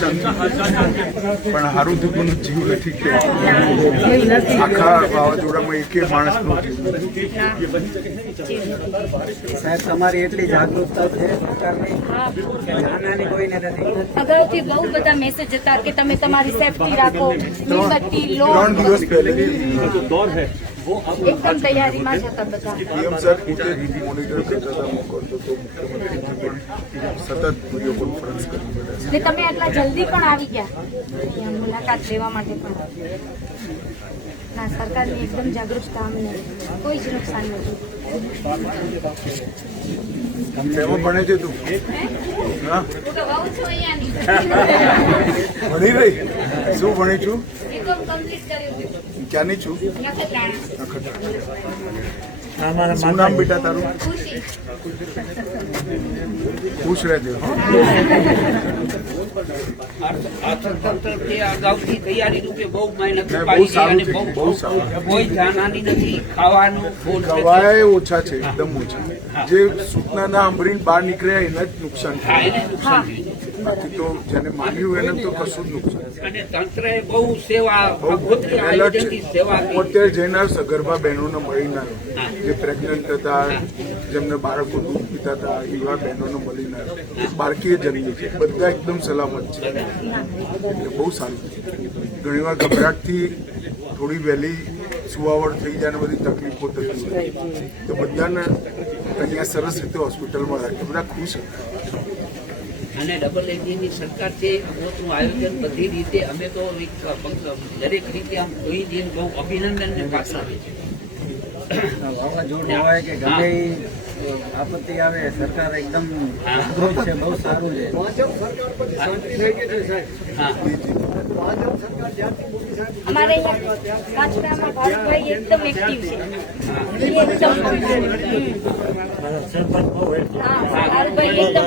નુકસાન પણ હારું દુઃખનું જીવ નથી કે આખા વાવાઝોડામાં એક માણસનો સાહેબ તમારી એટલી જાગૃતતા છે સરકારની નાનાની કોઈને નથી. અગાઉથી બહુ બધા મેસેજ હતા કે તમે તમારી સેફટી રાખો, મીણબત્તી લો. 3 દિવસ પહેલે એકદમ તૈયારીમાં જ હતા બધા. પીએમ સાહેબ પોતે મોનિટર કરતા હતા, મોકલતો હતો મુખ્યમંત્રી પણ સતત વિડીયો કોન્ફરન્સ કરી રહ્યા છે. ને તમે આટલા જલ્દી પણ આવી ગયા અહીંયા મુલાકાત લેવા માટે પણ. ના, સરકારની એકદમ જાગૃતતા, અમને કોઈ જ નુકસાન નથી. શેમાં ભણે છે તું? હા, હું તો બહુ છું અહીંયાની. ભણી રહી? શું ભણી છું? બીકોમ કમ્પ્લીટ કર્યું. ક્યાંની છું? નખત્રાણા. શું નામ બેટા તારું? ખુશી. ખુશ રહેજો. અગાઉથી તૈયારી રૂપે બહુ મહેનત બહુ પાડી સારું અને છે, બહુ સારું. કોઈ જાનહાની નથી. ખાવાનું ફૂડ દવાએ ઓછા છે, એકદમ ઓછા. જે સૂચના ના સાંભળીને બહાર નીકળ્યા એને જ નુકસાન હા, થાય. એને નુકસાન થયું. બાકી તો જેને માન્યું એને તો કશું જ નુકસાન થાય. અને તંત્રએ બહુ સેવા બહુ ગોત્રી alert છે. આયોજનની સેવા કરી. 73 જઈને સગર્ભા બહેનોને મળીને આવ્યો. જે પ્રેગ્નન્ટ હતા, જેમને બાળકો દૂધ પીતા હતા, એવા બહેનોને મળીને આવ્યો. બાળકીએ જન્મી છે, બધા એકદમ સલામત છે. એટલે બહુ સારું છે. ઘણીવાર ગભરાટથી થોડી વહેલી સુવાવડ થઈ જાય ને બધી તકલીફો થતી હોય તો બધાને અહીંયા સરસ રીતે હોસ્પિટલમાં રાખે, બધા ખુશ હતા. અને ડબલ એન્જિનની સરકાર છે. અમુકનું આયોજન બધી રીતે અમે તો દરેક રીતે આમ કોઈ દિન બહુ અભિનંદનને પાત્ર આપે છે. વાવાઝોડું હોય કે ગમે ઈ આપત્તિ આવે સરકાર એકદમ જાગૃત છે, બહુ સારું છે. હા, અમારે અહીંયા કાચરામાં ભારતભાઈ એકદમ એક્ટિવ છે. એ એકદમ હા, ભારતભાઈ એકદમ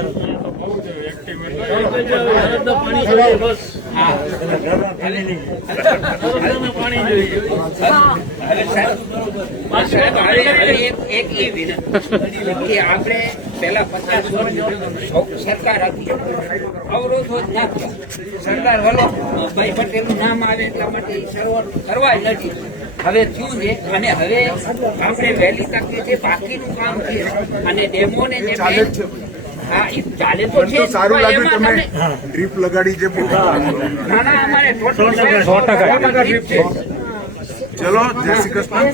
હા. હા. સાહેબ, હવે એક એ વિનંતી કે આપણે પહેલા 50 વર્ષ સરકાર હતી, અવરોધો જ ના થયા. સરદાર વલ્લભભાઈ પટેલનું નામ આવે એટલા માટે સર્વર કરવા જ નથી. હવે થયું છે અને હવે આપણે વહેલી તકે જે બાકીનું કામ છે અને ડેમોને જે ચાલે જ છે. હા, એ ચાલે તો પણ છે તો સારું પણ લાગ્યું એમાં તમે ડ્રીપ લગાડી છે. ના, અમારે 100% ડ્રીપ છે. ચલો, જય શ્રી કૃષ્ણ.